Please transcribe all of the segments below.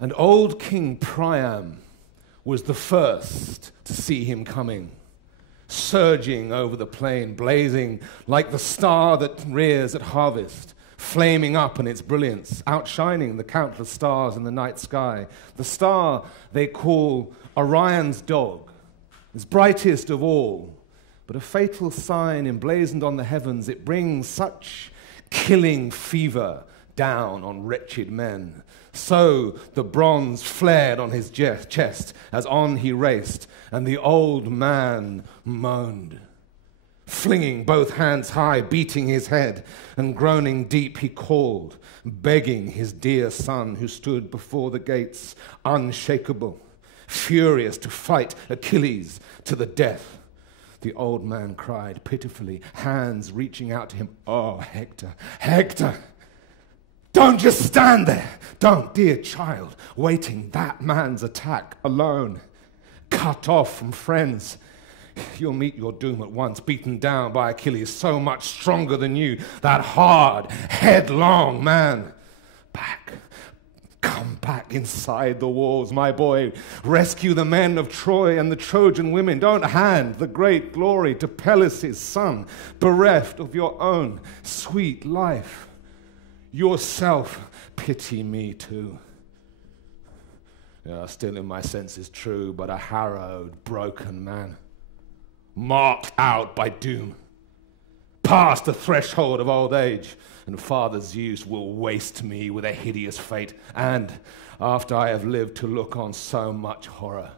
And old King Priam was the first to see him coming, surging over the plain, blazing like the star that rears at harvest, flaming up in its brilliance, outshining the countless stars in the night sky. The star they call Orion's dog, is brightest of all, but a fatal sign emblazoned on the heavens. It brings such killing fever down on wretched men. So the bronze flared on his chest as on he raced, and the old man moaned. Flinging both hands high, beating his head, and groaning deep, he called, begging his dear son who stood before the gates, unshakable, furious to fight Achilles to the death. The old man cried pitifully, hands reaching out to him, "Oh, Hector, Hector! Don't just stand there. Don't, dear child, waiting that man's attack alone, cut off from friends. You'll meet your doom at once, beaten down by Achilles, so much stronger than you, that hard, headlong man. Back, come back inside the walls, my boy. Rescue the men of Troy and the Trojan women. Don't hand the great glory to Peleus' son, bereft of your own sweet life. Yourself, pity me too." Yeah, still in my senses true, but a harrowed, broken man, marked out by doom, past the threshold of old age, and Father Zeus will waste me with a hideous fate. And after I have lived to look on so much horror,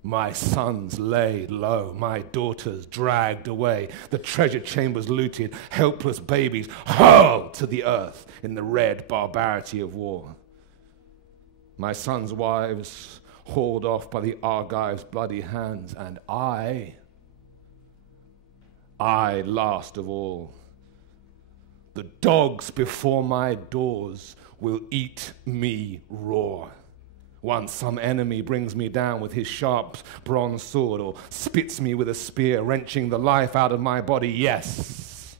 my sons laid low, my daughters dragged away, the treasure chambers looted, helpless babies hurled to the earth in the red barbarity of war. My sons' wives hauled off by the Argives' bloody hands, and I, last of all, the dogs before my doors will eat me raw. Once some enemy brings me down with his sharp bronze sword, or spits me with a spear, wrenching the life out of my body, yes,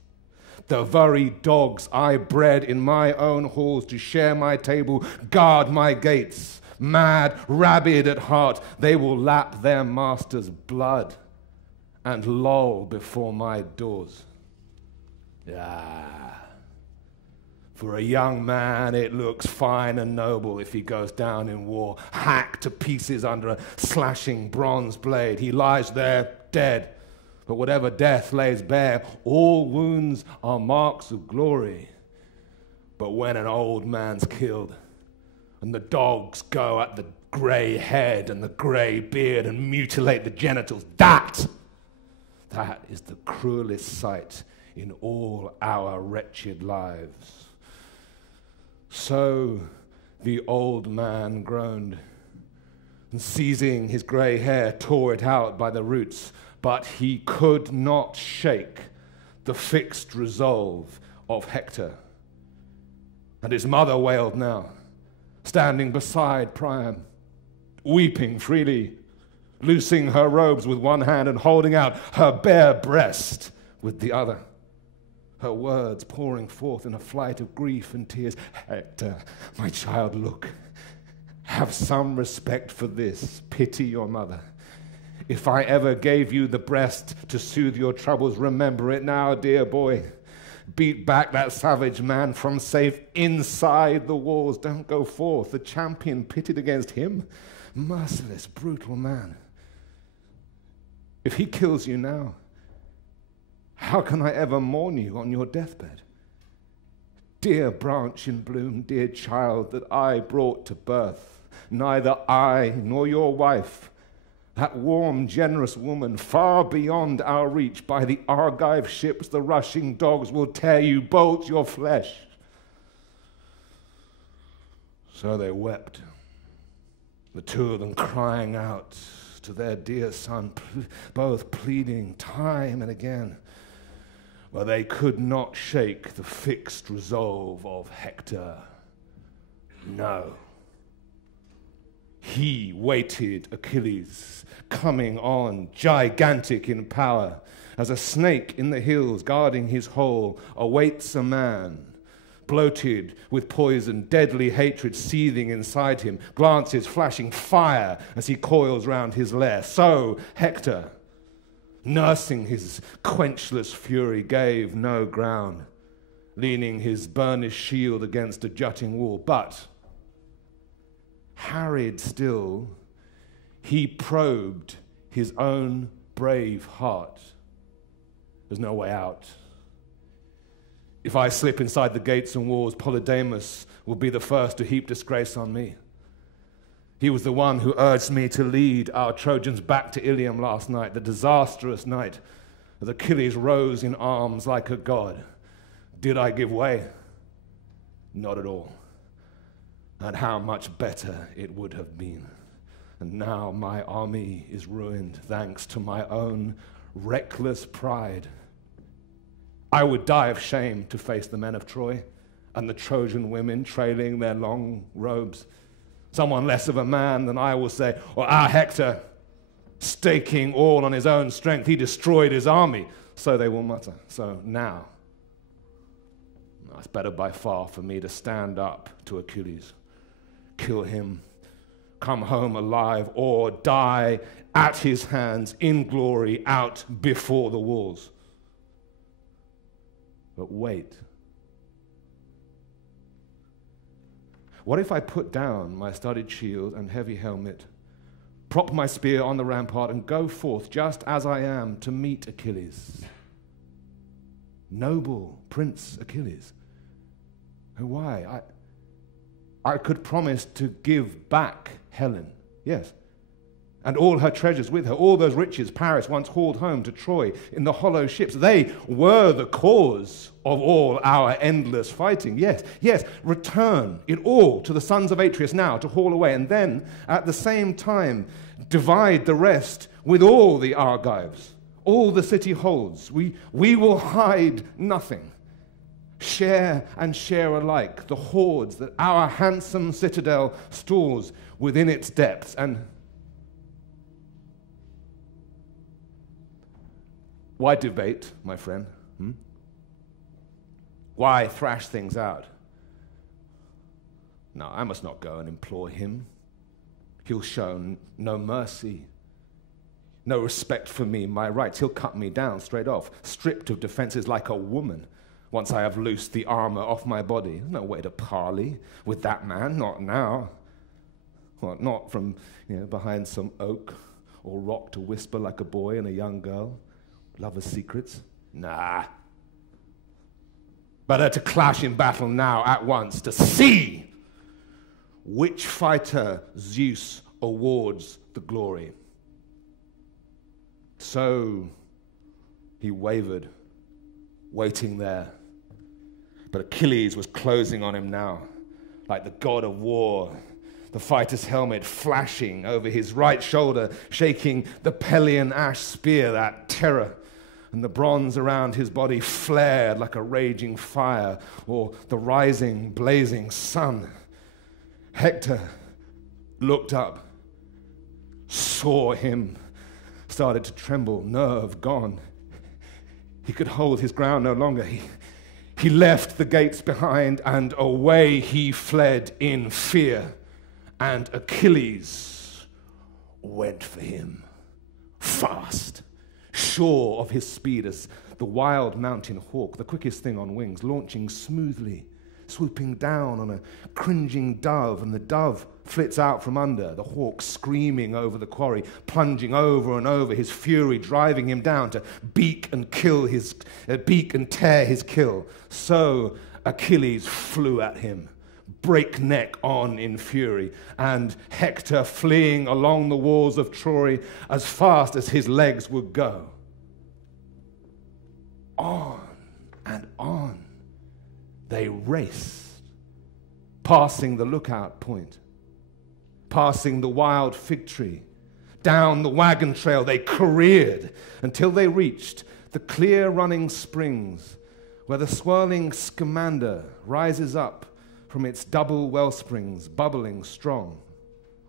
the very dogs I bred in my own halls to share my table, guard my gates, mad, rabid at heart, they will lap their master's blood and loll before my doors. For a young man, it looks fine and noble if he goes down in war, hacked to pieces under a slashing bronze blade. He lies there dead, but whatever death lays bare, all wounds are marks of glory. But when an old man's killed, and the dogs go at the grey head and the grey beard and mutilate the genitals, that is the cruelest sight in all our wretched lives. So the old man groaned, and seizing his grey hair, tore it out by the roots, but he could not shake the fixed resolve of Hector. And his mother wailed now, standing beside Priam, weeping freely, loosing her robes with one hand and holding out her bare breast with the other. Her words pouring forth in a flight of grief and tears. "Hector, my child, look. Have some respect for this. Pity your mother. If I ever gave you the breast to soothe your troubles, remember it now, dear boy. Beat back that savage man from safe inside the walls. Don't go forth, the champion pitted against him. Merciless, brutal man. If he kills you now, how can I ever mourn you on your deathbed? Dear branch in bloom, dear child that I brought to birth, neither I nor your wife, that warm, generous woman, far beyond our reach, by the Argive ships the rushing dogs will tear you, bolt your flesh." So they wept, the two of them crying out to their dear son, both pleading time and again. But they could not shake the fixed resolve of Hector. No. He waited Achilles, coming on, gigantic in power, as a snake in the hills guarding his hole awaits a man, bloated with poison, deadly hatred seething inside him, glances flashing fire as he coils round his lair. So Hector, nursing his quenchless fury, gave no ground, leaning his burnished shield against a jutting wall. But, harried still, he probed his own brave heart. There's no way out. If I slip inside the gates and walls, Polydamas will be the first to heap disgrace on me. He was the one who urged me to lead our Trojans back to Ilium last night, the disastrous night as Achilles rose in arms like a god. Did I give way? Not at all. And how much better it would have been. And now my army is ruined thanks to my own reckless pride. I would die of shame to face the men of Troy and the Trojan women trailing their long robes. Someone less of a man than I will say, or our Hector, staking all on his own strength, he destroyed his army. So they will mutter. So now, it's better by far for me to stand up to Achilles, kill him, come home alive, or die at his hands in glory out before the walls. But wait. What if I put down my studded shield and heavy helmet, prop my spear on the rampart, and go forth just as I am to meet Achilles? Noble Prince Achilles. And why? I could promise to give back Helen, yes, and all her treasures with her, all those riches Paris once hauled home to Troy in the hollow ships. They were the cause of all our endless fighting. Yes, yes, return it all to the sons of Atreus now to haul away, and then at the same time divide the rest with all the Argives, all the city holds. We will hide nothing. Share and share alike the hoards that our handsome citadel stores within its depths. And why debate, my friend? Why thrash things out? No, I must not go and implore him. He'll show no mercy, no respect for me, my rights. He'll cut me down straight off, stripped of defenses like a woman. Once I have loosed the armor off my body, there's no way to parley with that man, not now. Well, not from behind some oak or rock to whisper like a boy and a young girl. Lovers' secrets? Nah. Better to clash in battle now at once to see which fighter Zeus awards the glory. So he wavered, waiting there. But Achilles was closing on him now, like the god of war, the fighter's helmet flashing over his right shoulder, shaking the Pelian ash spear, that terror, and the bronze around his body flared like a raging fire or the rising, blazing sun. Hector looked up, saw him, started to tremble, nerve gone. He could hold his ground no longer. He left the gates behind, and away he fled in fear. And Achilles went for him, fast, sure of his speed as the wild mountain hawk, the quickest thing on wings, launching smoothly, swooping down on a cringing dove, and the dove flits out from under, the hawk screaming over the quarry, plunging over and over, his fury driving him down to beak and tear his kill. So Achilles flew at him, breakneck on in fury, and Hector fleeing along the walls of Troy as fast as his legs would go. On and on they raced, passing the lookout point, passing the wild fig tree. Down the wagon trail they careered until they reached the clear running springs where the swirling Scamander rises up from its double well springs, bubbling strong.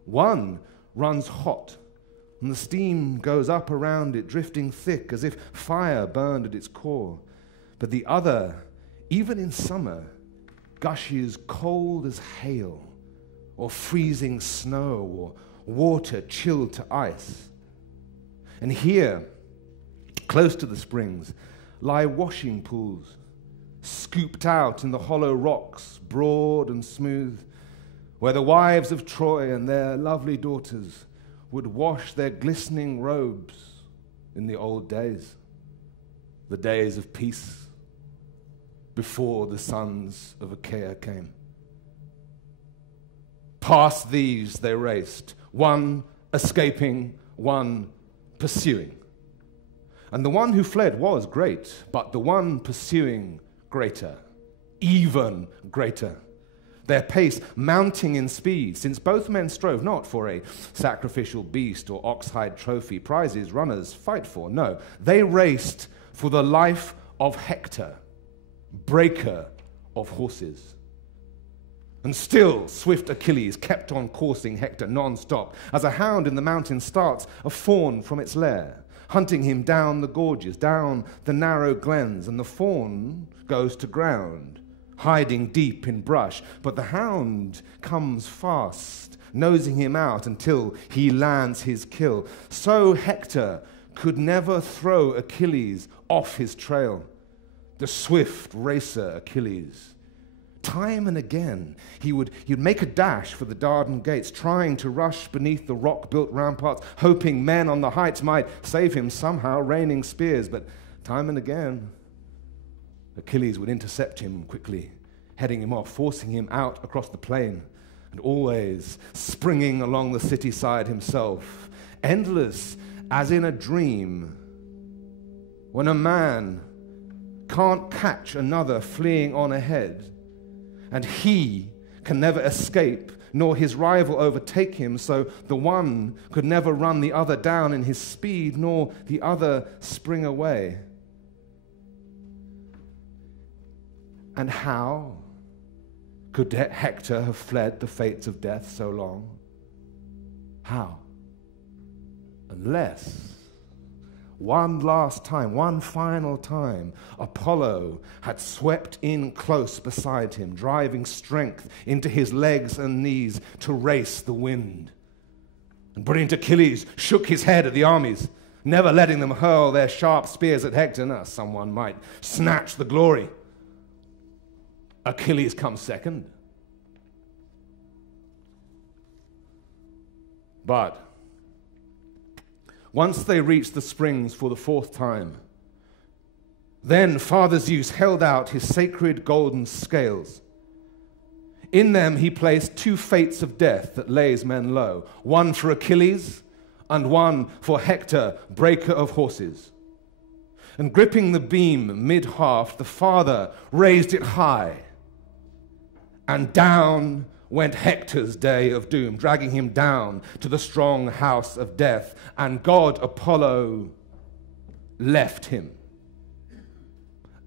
One runs hot, and the steam goes up around it, drifting thick as if fire burned at its core. But the other, even in summer, gushes cold as hail, or freezing snow, or water chilled to ice. And here, close to the springs, lie washing pools, scooped out in the hollow rocks, broad and smooth, where the wives of Troy and their lovely daughters would wash their glistening robes in the old days, the days of peace, before the sons of Achaia came. Past these they raced, one escaping, one pursuing. And the one who fled was great, but the one pursuing greater, even greater. Their pace mounting in speed, since both men strove not for a sacrificial beast or oxhide trophy, prizes runners fight for. No, they raced for the life of Hector, breaker of horses. And still swift Achilles kept on coursing Hector non-stop, as a hound in the mountain starts a fawn from its lair, hunting him down the gorges, down the narrow glens, and the fawn goes to ground, hiding deep in brush. But the hound comes fast, nosing him out until he lands his kill. So Hector could never throw Achilles off his trail, the swift racer Achilles. Time and again, he'd make a dash for the Dardan gates, trying to rush beneath the rock-built ramparts, hoping men on the heights might save him somehow, raining spears. But time and again, Achilles would intercept him quickly, heading him off, forcing him out across the plain, and always springing along the city side himself, endless as in a dream, when a man can't catch another fleeing on ahead, and he can never escape, nor his rival overtake him, so the one could never run the other down in his speed, nor the other spring away. And how could Hector have fled the fates of death so long? How? Unless one last time, one final time, Apollo had swept in close beside him, driving strength into his legs and knees to race the wind. And brilliant Achilles shook his head at the armies, never letting them hurl their sharp spears at Hector. Now, someone might snatch the glory. Achilles comes second. But once they reached the springs for the fourth time, then Father Zeus held out his sacred golden scales. In them he placed two fates of death that lays men low, one for Achilles and one for Hector, breaker of horses. And gripping the beam mid-half, the Father raised it high, and down went Hector's day of doom, dragging him down to the strong house of death, and God Apollo left him.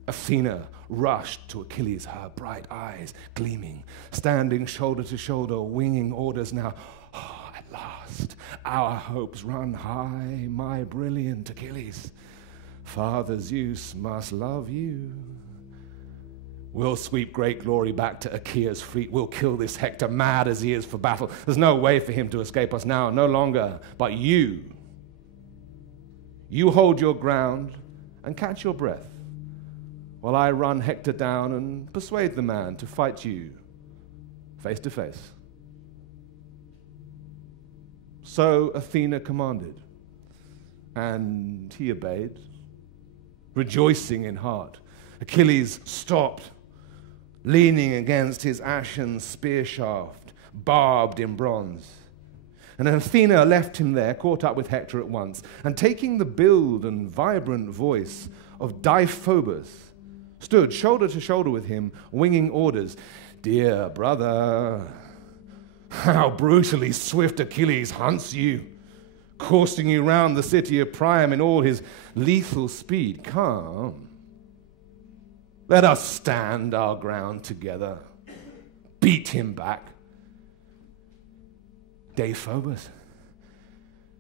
Athena rushed to Achilles, her bright eyes gleaming, standing shoulder to shoulder, winging orders now. Oh, at last, our hopes run high, my brilliant Achilles. Father Zeus must love you. We'll sweep great glory back to Achaea's fleet. We'll kill this Hector, mad as he is for battle. There's no way for him to escape us now, no longer. But you hold your ground and catch your breath, while I run Hector down and persuade the man to fight you face to face. So Athena commanded, and he obeyed, rejoicing in heart. Achilles stopped, leaning against his ashen spear shaft, barbed in bronze. And Athena left him there, caught up with Hector at once, and taking the build and vibrant voice of Deiphobus, stood shoulder to shoulder with him, winging orders. Dear brother, how brutally swift Achilles hunts you, coursing you round the city of Priam in all his lethal speed. Come, let us stand our ground together, beat him back. Deiphobus,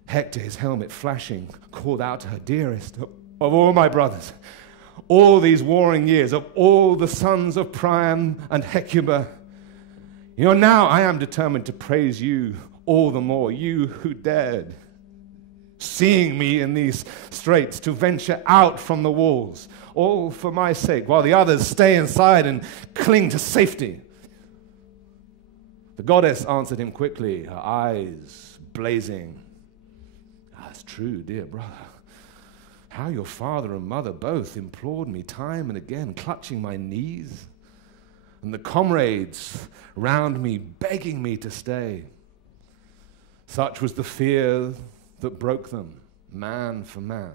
Hector, his helmet flashing, called out to her, dearest of all my brothers, all these warring years, of all the sons of Priam and Hecuba, now I am determined to praise you all the more, you who dared, seeing me in these straits, to venture out from the walls, all for my sake, while the others stay inside and cling to safety. The goddess answered him quickly, her eyes blazing. That's true, dear brother. How your father and mother both implored me time and again, clutching my knees, and the comrades round me begging me to stay. Such was the fear that broke them, man for man.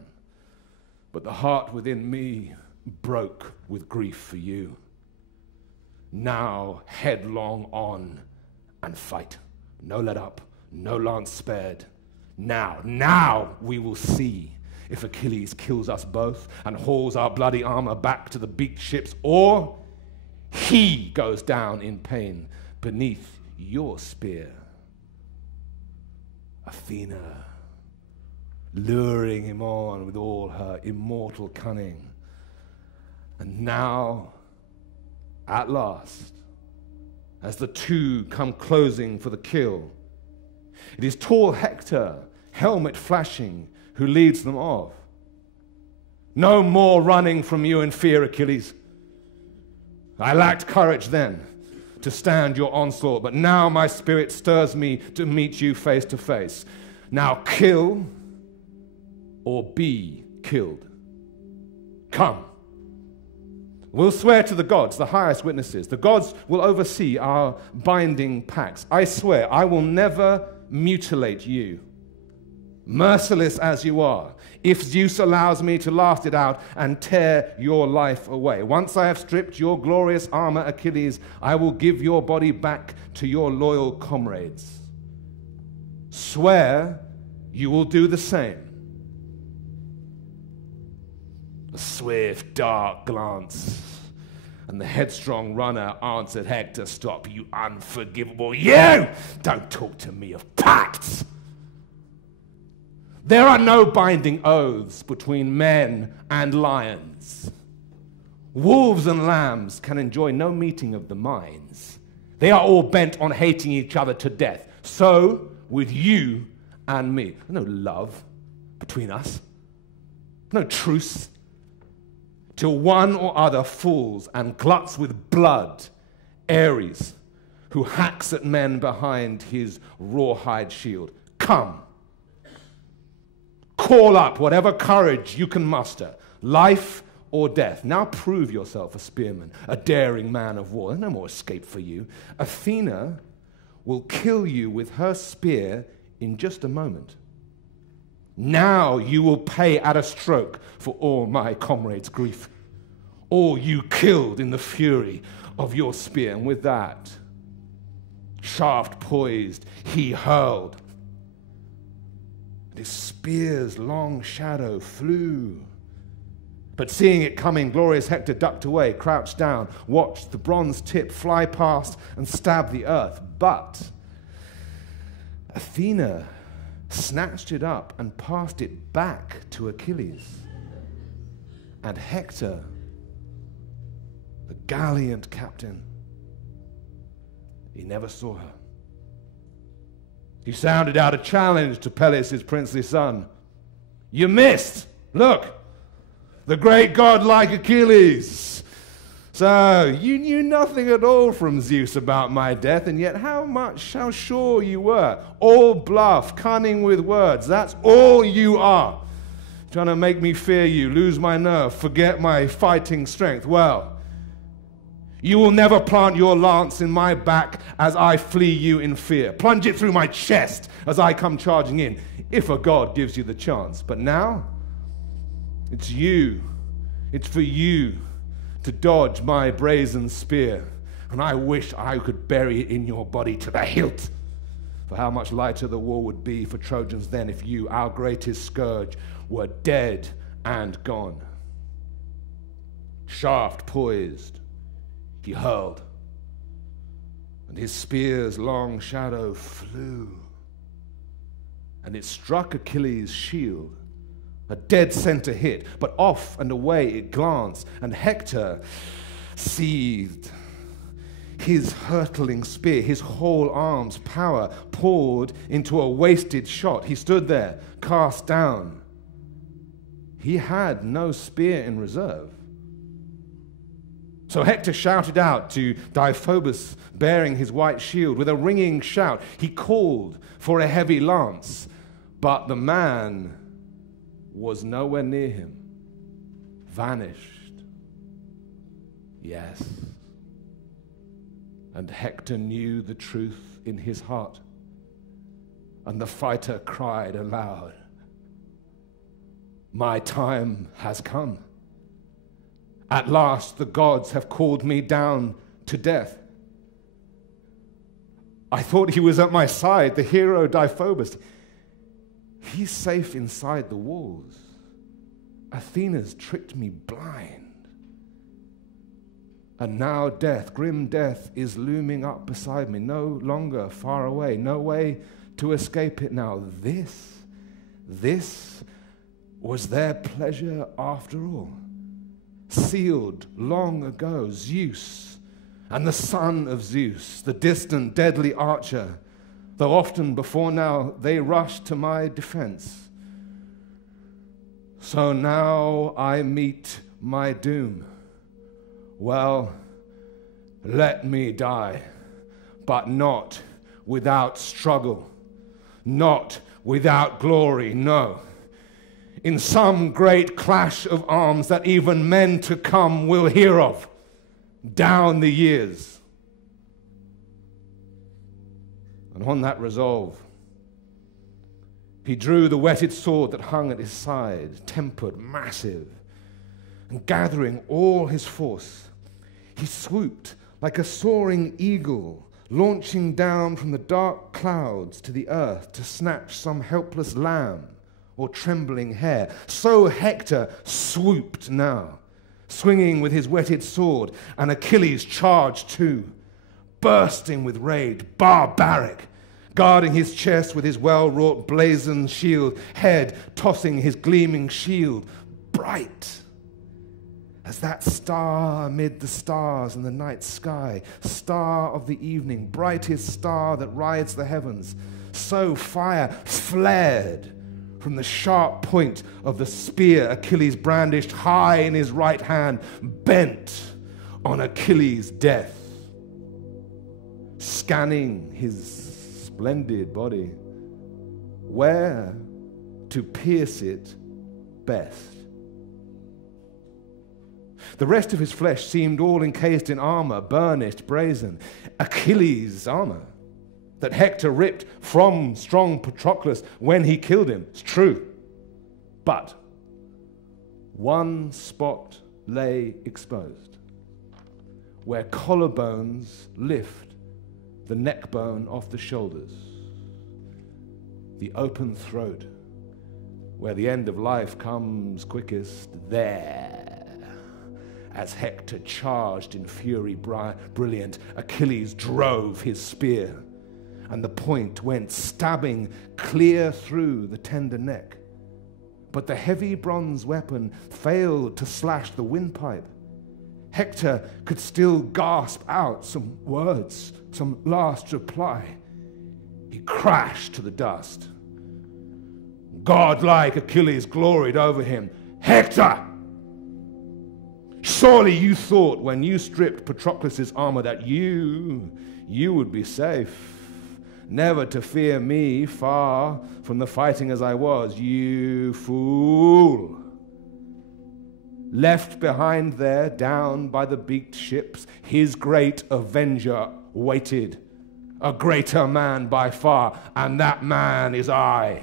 But the heart within me broke with grief for you. Now headlong on and fight. No let up, no lance spared. Now we will see if Achilles kills us both and hauls our bloody armor back to the beaked ships, or he goes down in pain beneath your spear. Athena, luring him on with all her immortal cunning. And now, at last, as the two come closing for the kill, it is tall Hector, helmet flashing, who leads them off. No more running from you in fear, Achilles. I lacked courage then to stand your onslaught, but now my spirit stirs me to meet you face to face. Now kill or be killed. Come. We'll swear to the gods, the highest witnesses. The gods will oversee our binding pacts. I swear I will never mutilate you, merciless as you are, if Zeus allows me to last it out and tear your life away. Once I have stripped your glorious armor, Achilles, I will give your body back to your loyal comrades. Swear you will do the same. A swift, dark glance, and the headstrong runner answered Hector, "Stop, you unforgivable you! Don't talk to me of pacts! There are no binding oaths between men and lions. Wolves and lambs can enjoy no meeting of the minds. They are all bent on hating each other to death. So with you and me. There's no love between us. No truce. Till one or other falls and gluts with blood Ares, who hacks at men behind his rawhide shield. Come. Call up whatever courage you can muster, life or death. Now prove yourself a spearman, a daring man of war. There's no more escape for you. Athena will kill you with her spear in just a moment. Now you will pay at a stroke for all my comrades' grief. All you killed in the fury of your spear. And with that, shaft poised, he hurled. His spear's long shadow flew. But seeing it coming, glorious Hector ducked away, crouched down, watched the bronze tip fly past and stab the earth. But Athena snatched it up and passed it back to Achilles. And Hector, the gallant captain, he never saw her. He sounded out a challenge to Peleus, his princely son. You missed. Look, the great god like Achilles. So you knew nothing at all from Zeus about my death, and yet how sure you were. All bluff, cunning with words. That's all you are. Trying to make me fear you, lose my nerve, forget my fighting strength. Well, you will never plant your lance in my back as I flee you in fear. Plunge it through my chest as I come charging in, if a god gives you the chance. But now, it's you. It's for you to dodge my brazen spear. And I wish I could bury it in your body to the hilt. For how much lighter the war would be for Trojans then if you, our greatest scourge, were dead and gone. Shaft poised, he hurled, and his spear's long shadow flew, and it struck Achilles' shield A dead center hit, but off and away it glanced, and Hector seethed. His hurtling spear, his whole arm's power poured into a wasted shot. He stood there, cast down. He had no spear in reserve. So Hector shouted out to Deiphobus, bearing his white shield. With a ringing shout, he called for a heavy lance, but the man was nowhere near him, vanished. Yes. And Hector knew the truth in his heart, and the fighter cried aloud, "My time has come. At last the gods have called me down to death. I thought he was at my side, the hero Deiphobus. He's safe inside the walls. Athena's tricked me blind. And now death, grim death, is looming up beside me, no longer far away, no way to escape it now. This was their pleasure after all. Sealed long ago, Zeus and the son of Zeus, the distant deadly archer, though often before now they rushed to my defense. So now I meet my doom. Well, let me die, but not without struggle, not without glory, no. In some great clash of arms that even men to come will hear of, down the years. And on that resolve, he drew the whetted sword that hung at his side, tempered, massive, and gathering all his force, he swooped like a soaring eagle, launching down from the dark clouds to the earth to snatch some helpless lamb or trembling hare. So Hector swooped now, swinging with his whetted sword, and Achilles charged too, bursting with rage, barbaric, guarding his chest with his well-wrought blazoned shield, head tossing his gleaming shield, bright as that star amid the stars in the night sky, star of the evening, brightest star that rides the heavens. So fire flared from the sharp point of the spear Achilles brandished high in his right hand, bent on Achilles' death, scanning his splendid body, where to pierce it best. The rest of his flesh seemed all encased in armor, burnished, brazen. Achilles' armor that Hector ripped from strong Patroclus when he killed him. It's true. But one spot lay exposed, where collarbones lift the neck bone off the shoulders, the open throat, where the end of life comes quickest, there. As Hector charged in fury brilliant, Achilles drove his spear, and the point went stabbing clear through the tender neck. But the heavy bronze weapon failed to slash the windpipe. Hector could still gasp out some words, some last reply. He crashed to the dust. Godlike Achilles gloried over him. Hector! Surely you thought when you stripped Patroclus' armor that you would be safe, never to fear me far from the fighting as I was. You fool! Left behind there, down by the beaked ships, his great avenger waited, a greater man by far, and that man is I.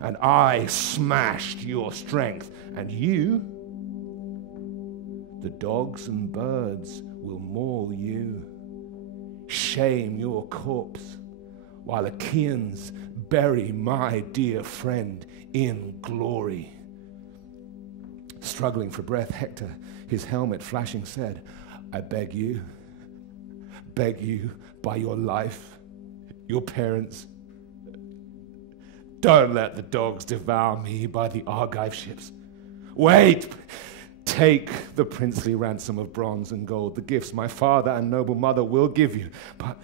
And I smashed your strength, and you, the dogs and birds will maul you, shame your corpse, while Achaeans bury my dear friend in glory. Struggling for breath, Hector, his helmet flashing, said, I beg you, by your life, your parents, Don't let the dogs devour me by the Argive ships. Wait! Take the princely ransom of bronze and gold, the gifts my father and noble mother will give you, but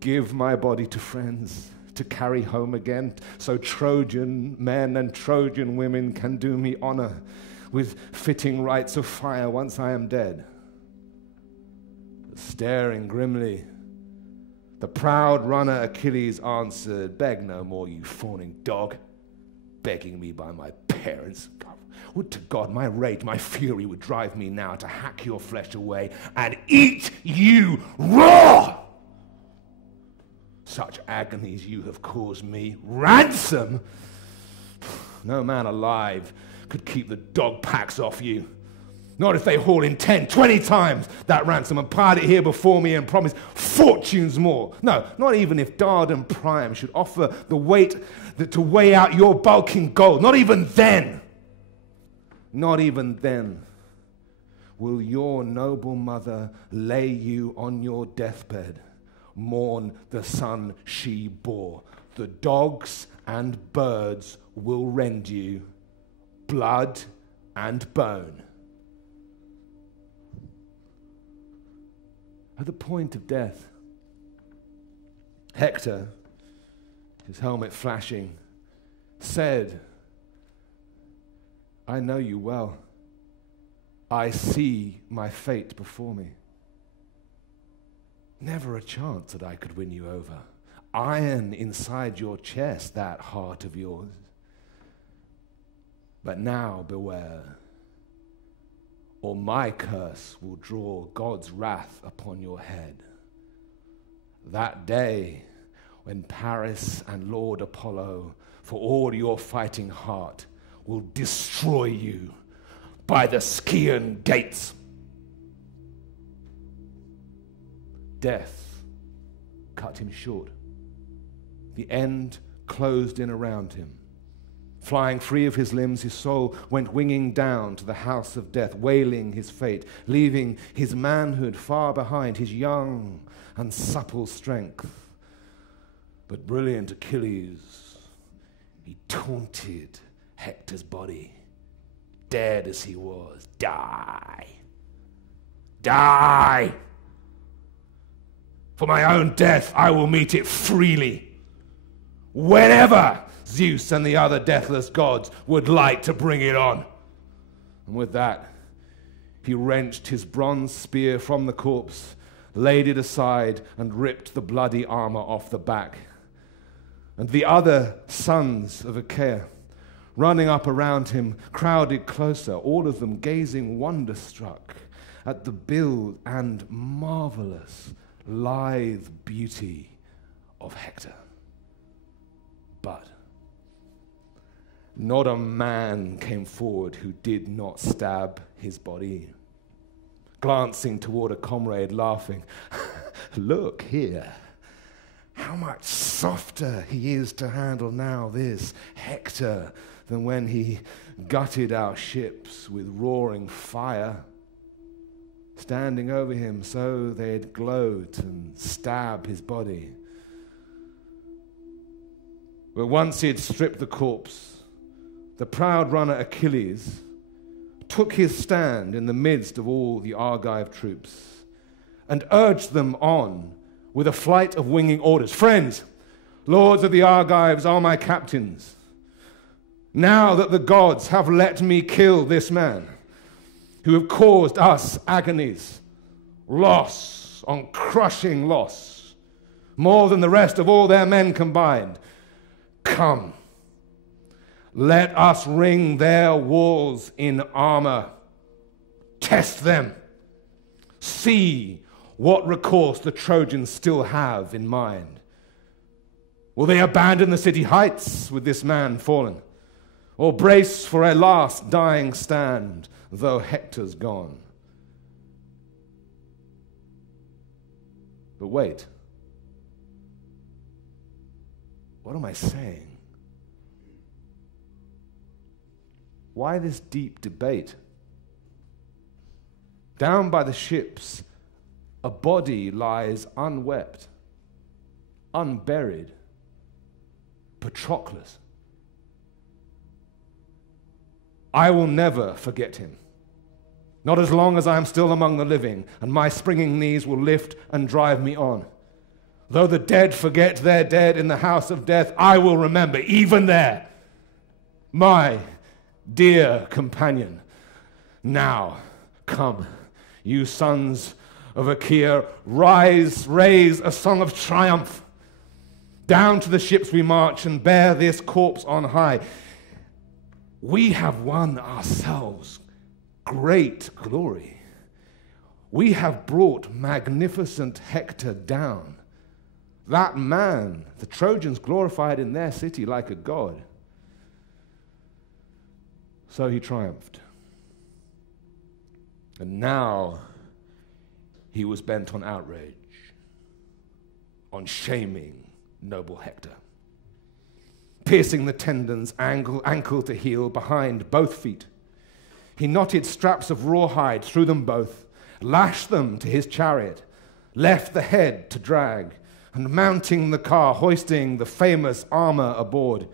give my body to friends to carry home again, so Trojan men and Trojan women can do me honor with fitting rites of fire once I am dead. Staring grimly, the proud runner Achilles answered, beg no more, you fawning dog, begging me by my parents. Would to God my rage, my fury would drive me now to hack your flesh away and eat you raw. Such agonies you have caused me. Ransom! No man alive could keep the dog packs off you. Not if they haul in 10, 20 times that ransom and pile it here before me and promise fortunes more. No, not even if Dardan Priam should offer the weight to weigh out your bulking gold. Not even then. Not even then will your noble mother lay you on your deathbed, mourn the son she bore. The dogs and birds will rend you, blood and bone. At the point of death, Hector, his helmet flashing, said, I know you well. I see my fate before me. Never a chance that I could win you over. Iron inside your chest, that heart of yours. But now beware, or my curse will draw God's wrath upon your head. That day when Paris and Lord Apollo, for all your fighting heart, will destroy you by the Scaean gates. Death cut him short. The end closed in around him. Flying free of his limbs, his soul went winging down to the house of death, wailing his fate, leaving his manhood far behind, his young and supple strength. But brilliant Achilles, he taunted Hector's body, dead as he was. Die! Die! For my own death, I will meet it freely. Whenever Zeus and the other deathless gods would like to bring it on. And with that, he wrenched his bronze spear from the corpse, laid it aside, and ripped the bloody armor off the back. And the other sons of Achaea, running up around him, crowded closer, all of them gazing wonder-struck at the build and marvelous, lithe beauty of Hector. But not a man came forward who did not stab his body, glancing toward a comrade, laughing. Look here, how much softer he is to handle now, this Hector, than when he gutted our ships with roaring fire. Standing over him so they'd gloat and stab his body. But once he had stripped the corpse, the proud runner Achilles took his stand in the midst of all the Argive troops and urged them on with a flight of winging orders. Friends, lords of the Argives are my captains. Now that the gods have let me kill this man, who have caused us agonies, loss on crushing loss, more than the rest of all their men combined, come, let us ring their walls in armor, test them, see what recourse the Trojans still have in mind. Will they abandon the city heights with this man fallen, or brace for a last dying stand, though Hector's gone? But wait. What am I saying? Why this deep debate? Down by the ships, a body lies unwept, unburied. Patroclus, I will never forget him. Not as long as I am still among the living, and my springing knees will lift and drive me on. Though the dead forget their dead in the house of death, I will remember, even there, my dear companion. Now, come, you sons of Achaia, rise, raise a song of triumph. Down to the ships we march and bear this corpse on high. We have won ourselves great glory. We have brought magnificent Hector down. That man, the Trojans glorified in their city like a god. So he triumphed. And now he was bent on outrage, on shaming noble Hector. Piercing the tendons, ankle to heel, behind both feet. He knotted straps of rawhide through them both, lashed them to his chariot, left the head to drag, and mounting the car, hoisting the famous armor aboard,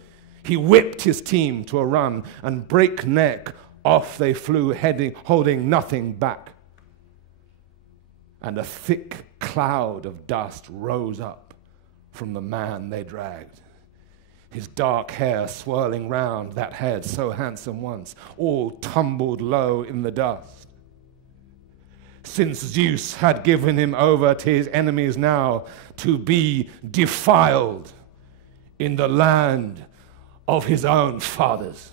he whipped his team to a run, and breakneck off they flew, holding nothing back. And a thick cloud of dust rose up from the man they dragged. His dark hair swirling round that head so handsome once, all tumbled low in the dust. Since Zeus had given him over to his enemies now to be defiled in the land of his own fathers.